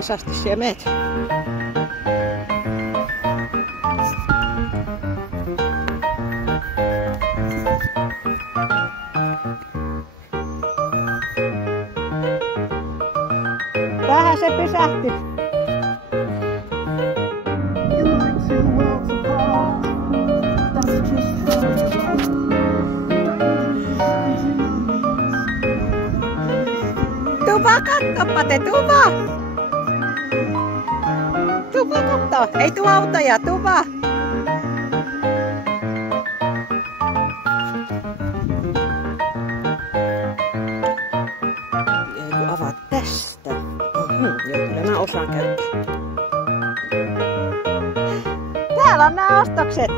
viisaasti siellä meet. Tähän se pysähtyi. Tuva, kattoppa te, Tuva! Tuva, katso! Ei tuu autoja, Tuva! Joku avaat tästä. Joo, kyllä mä osaan käyttää. Täällä on nämä ostokset!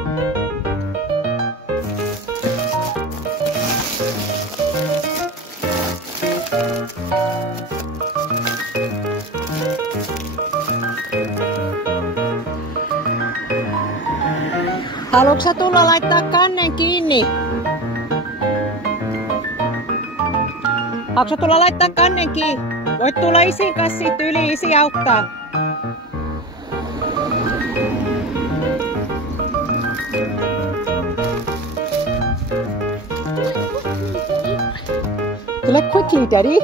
Haluatko sä tulla laittaa kannen kiinni? Haluatko sä tulla laittaa kannen kiinni? Voit tulla isin kanssa siitä yli, isi auttaa. Tule quickly, Daddy.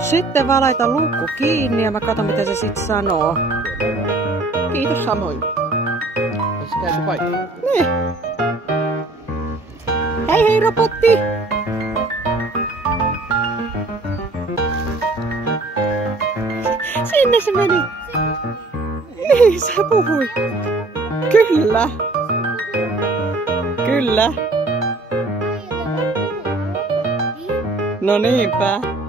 Sitten vaan laita luukku kiinni ja mä katson mitä se sit sanoo. Kiitos samoin. Tässä käy paikka. Niin. Hei hei robotti! Sinne se meni. Niin se puhui. Kyllä. Kyllä. No niinpä.